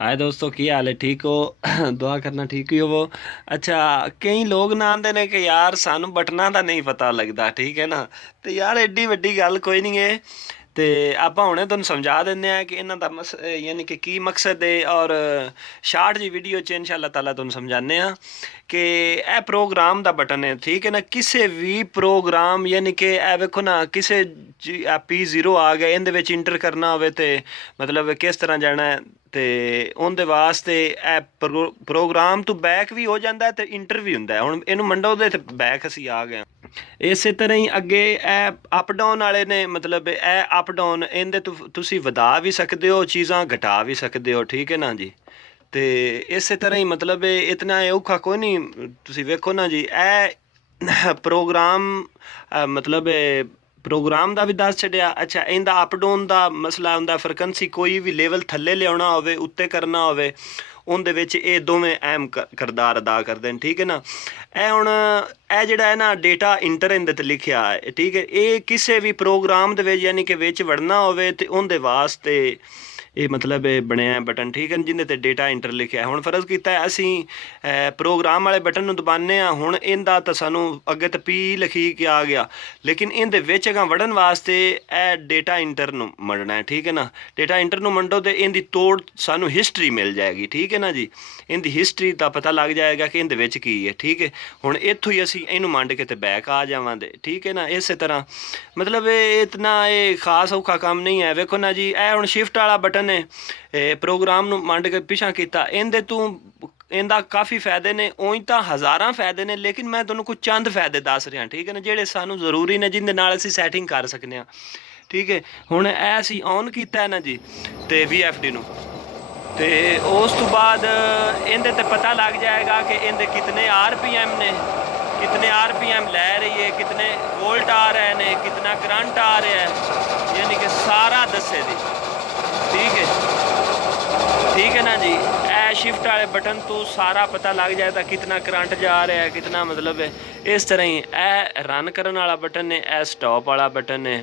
हाय दोस्तों, की हाल है? ठीक हो? दुआ करना ठीक ही हो। अच्छा, कई लोग ना आंदे ने कि यार सानू बटना ਦਾ ਨਹੀਂ ਪਤਾ ਲੱਗਦਾ, ਠੀਕ ਹੈ ਨਾ। ਤੇ ਯਾਰ ਐਡੀ ਵੱਡੀ ਗੱਲ ਕੋਈ ਨਹੀਂ ਹੈ। ਤੇ ਆਪਾਂ ਹੁਣੇ ਤੁਹਾਨੂੰ ਸਮਝਾ ਦਿੰਦੇ ਆ ਕਿ ਇਹਨਾਂ ਦਾ ਯਾਨੀ ਕਿ ਕੀ ਮਕਸਦ ਹੈ, ਔਰ ਸ਼ਾਰਟ ਜੀ ਵੀਡੀਓ ਚ ਇਨਸ਼ਾ ਅੱਲਾਹ ਤਾਲਾ ਤੁਹਾਨੂੰ ਸਮਝਾਉਂਦੇ ਆ ਕਿ ਇਹ ਪ੍ਰੋਗਰਾਮ ਦਾ ਬਟਨ ਹੈ, ਠੀਕ ਹੈ ਨਾ। ਕਿਸੇ ਵੀ ਪ੍ਰੋਗਰਾਮ ਯਾਨੀ ਕਿ ਇਹ ਵੇਖੋ ਨਾ, ਕਿਸੇ P0 ਆ ਗਿਆ, ਇਹਦੇ ਵਿੱਚ ਇੰਟਰ ਕਰਨਾ ਹੋਵੇ ਤੇ ਮਤਲਬ ਕਿਸ ਤਰ੍ਹਾਂ ਜਾਣਾ ਹੈ, ਤੇ ਉਹਦੇ ਵਾਸਤੇ ਇਹ ਪ੍ਰੋਗਰਾਮ ਤੋਂ ਬੈਕ ਵੀ ਹੋ ਜਾਂਦਾ ਤੇ ਇੰਟਰ ਵੀ ਹੁੰਦਾ। ਹੁਣ ਇਹਨੂੰ ਮੰਡੋ ਦੇ ਤੇ ਬੈਕ ਅਸੀਂ ਆ ਗਏ। ਇਸੇ ਤਰ੍ਹਾਂ ਹੀ ਅੱਗੇ ਇਹ ਅਪ ਡਾਊਨ ਵਾਲੇ ਨੇ, ਮਤਲਬ ਇਹ ਅਪ ਡਾਊਨ ਇਹਦੇ ਤੋਂ ਤੁਸੀਂ ਵਧਾ ਵੀ ਸਕਦੇ ਹੋ, ਚੀਜ਼ਾਂ ਘਟਾ ਵੀ ਸਕਦੇ ਹੋ, ਠੀਕ ਹੈ ਨਾ ਜੀ। ਤੇ ਇਸੇ ਤਰ੍ਹਾਂ ਹੀ ਮਤਲਬ ਇਤਨਾ ਔਖਾ ਕੋਈ ਨਹੀਂ। ਤੁਸੀਂ ਵੇਖੋ ਨਾ ਜੀ, ਇਹ ਪ੍ਰੋਗਰਾਮ ਮਤਲਬ ਪ੍ਰੋਗਰਾਮ ਦਾ ਵੀ ਦੱਸ ਛੱਡਿਆ। ਅੱਛਾ, ਇਹਦਾ ਅਪ ਡਾਊਨ ਦਾ ਮਸਲਾ ਹੁੰਦਾ, ਫ੍ਰੀਕੁਐਂਸੀ ਕੋਈ ਵੀ ਲੈਵਲ ਥੱਲੇ ਲਿਆਉਣਾ ਹੋਵੇ, ਉੱਤੇ ਕਰਨਾ ਹੋਵੇ, ਉਹਦੇ ਵਿੱਚ ਇਹ ਦੋਵੇਂ ਅਹਿਮ ਕਿਰਦਾਰ ਅਦਾ ਕਰਦੇ ਨੇ, ਠੀਕ ਹੈ ਨਾ। ਇਹ ਹੁਣ ਇਹ ਜਿਹੜਾ ਹੈ ਨਾ ਡੇਟਾ ਇੰਟਰ ਇਹਦੇ 'ਤੇ ਲਿਖਿਆ ਹੈ, ਠੀਕ ਹੈ। ਇਹ ਕਿਸੇ ਵੀ ਪ੍ਰੋਗਰਾਮ ਦੇ ਵਿੱਚ ਯਾਨੀ ਕਿ ਵਿੱਚ ਵੜਨਾ ਹੋਵੇ ਤੇ ਉਹਦੇ ਵਾਸਤੇ ਇਹ ਮਤਲਬ ਇਹ ਬਣਿਆ ਬਟਨ, ਠੀਕ ਹੈ, ਜਿਹਦੇ 'ਤੇ ਡੇਟਾ ਇੰਟਰ ਲਿਖਿਆ। ਹੁਣ ਫਰਜ਼ ਕੀਤਾ ਅਸੀਂ ਪ੍ਰੋਗਰਾਮ ਵਾਲੇ ਬਟਨ ਨੂੰ ਦਬਾਉਂਦੇ ਹਾਂ। ਹੁਣ ਇਹਦਾ ਤਾਂ ਸਾਨੂੰ ਅੱਗੇ ਤਾਂ ਪੀ ਲਿਖੀ ਕੇ ਆ ਗਿਆ, ਲੇਕਿਨ ਇਹਦੇ ਵਿੱਚ ਅਗਾਂ ਵੜਨ ਵਾਸਤੇ ਇਹ ਡੇਟਾ ਇੰਟਰ ਨੂੰ ਮੰਨਣਾ ਹੈ, ਠੀਕ ਹੈ ਨਾ। ਡੇਟਾ ਇੰਟਰ ਨੂੰ ਮੰਡੋ ਤੇ ਇਹਦੀ ਤੋੜ ਸਾਨੂੰ ਹਿਸਟਰੀ ਮਿਲ ਜਾਏਗੀ, ਠੀਕ ਹੈ ਨਾ ਜੀ। ਇਹਦੀ ਹਿਸਟਰੀ ਦਾ ਪਤਾ ਲੱਗ ਜਾਏਗਾ ਕਿ ਇਹਦੇ ਵਿੱਚ ਕੀ ਹੈ, ਠੀਕ ਹੈ। ਹੁਣ ਇੱਥੋਂ ਹੀ ਅਸੀਂ ਇਹਨੂੰ ਮੰਡ ਕੇ ਤੇ ਬੈਕ ਆ ਜਾਵਾਂਗੇ, ਠੀਕ ਹੈ ਨਾ। ਇਸੇ ਤਰ੍ਹਾਂ ਮਤਲਬ ਇਹ ਇਤਨਾ ਇਹ ਖਾਸ ਔਖਾ ਕੰਮ ਨਹੀਂ ਹੈ। ਵੇਖੋ ਨਾ ਜੀ, ਇਹ ਹੁਣ ਸ਼ਿਫਟ ਵਾਲਾ ਬਟਨ ਨੇ ਪ੍ਰੋਗਰਾਮ ਨੂੰ ਮੰਡ ਕੇ ਪਿਛਾਂ ਕੀਤਾ। ਇਹਦੇ ਤੋਂ ਇਹਦਾ ਕਾਫੀ ਫਾਇਦੇ ਨੇ, ਉਂਝ ਤਾਂ ਹਜ਼ਾਰਾਂ ਫਾਇਦੇ ਨੇ, ਲੇਕਿਨ ਮੈਂ ਤੁਹਾਨੂੰ ਕੁਝ ਚੰਦ ਫਾਇਦੇ ਦੱਸ ਰਿਹਾ, ਠੀਕ ਹੈ ਨਾ, ਜਿਹੜੇ ਸਾਨੂੰ ਜ਼ਰੂਰੀ ਨੇ, ਜਿਹਦੇ ਨਾਲ ਅਸੀਂ ਸੈਟਿੰਗ ਕਰ ਸਕਦੇ ਹਾਂ, ਠੀਕ ਹੈ। ਹੁਣ ਇਹ ਅਸੀਂ ਔਨ ਕੀਤਾ ਹੈ ਨਾ ਜੀ ਤੇ VFD ਨੂੰ, ਤੇ ਉਸ ਤੋਂ ਬਾਅਦ ਇਹਦੇ ਤੇ ਪਤਾ ਲੱਗ ਜਾਏਗਾ ਕਿ ਇਹਦੇ ਕਿਤਨੇ RPM ਨੇ, कितने RPM ले रही है, कितने वोल्ट आ रहे हैं, कितना करंट आ रहा है, यानी कि सारा दसे दी, ठीक है ना जी। शिफ्ट वाले बटन तो सारा पता लग जाता कितना करंट जा रहा है, कितना मतलब है। इस तरह ही यह रन करने वाला बटन है, यह स्टॉप वाला बटन है।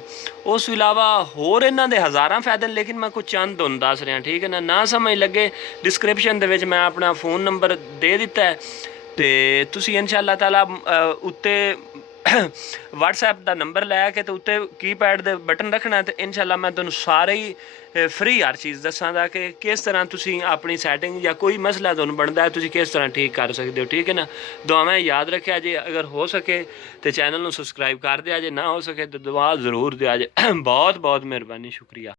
उस इलावा होर इन्हां दे हज़ारां फायदे, लेकिन मैं कुछ चंद तुहानूं दस रहा, ठीक है ना। ना समझ लगे डिस्क्रिप्शन दे विच मैं अपना फ़ोन नंबर दे दिता है, ਤੇ ਤੁਸੀਂ ਇਨਸ਼ਾ ਅੱਲਾਹ ਤਾਲਾ ਉੱਤੇ WhatsApp ਦਾ ਨੰਬਰ ਲੈ ਕੇ ਤੇ ਉੱਤੇ ਕੀਪੈਡ ਦੇ ਬਟਨ ਰੱਖਣਾ, ਤੇ ਇਨਸ਼ਾ ਅੱਲਾਹ ਮੈਂ ਤੁਹਾਨੂੰ ਸਾਰੇ ਹੀ ਫ੍ਰੀ ਹਰ ਚੀਜ਼ ਦੱਸਾਂਗਾ ਕਿ ਕਿਸ ਤਰ੍ਹਾਂ ਤੁਸੀਂ ਆਪਣੀ ਸੈਟਿੰਗ ਜਾਂ ਕੋਈ ਮਸਲਾ ਤੁਹਾਨੂੰ ਬਣਦਾ ਹੈ ਤੁਸੀਂ ਕਿਸ ਤਰ੍ਹਾਂ ਠੀਕ ਕਰ ਸਕਦੇ ਹੋ, ਠੀਕ ਹੈ ਨਾ। ਦੁਆਵਾਂ ਯਾਦ ਰੱਖਿਆ ਜੇ, ਅਗਰ ਹੋ ਸਕੇ ਤੇ ਚੈਨਲ ਨੂੰ ਸਬਸਕ੍ਰਾਈਬ ਕਰ ਦਿਆ ਜੇ, ਨਾ ਹੋ ਸਕੇ ਤਾਂ ਦੁਆ ਜ਼ਰੂਰ ਦਿਆ ਜੇ। ਬਹੁਤ ਬਹੁਤ ਮਿਹਰਬਾਨੀ, ਸ਼ੁਕਰੀਆ।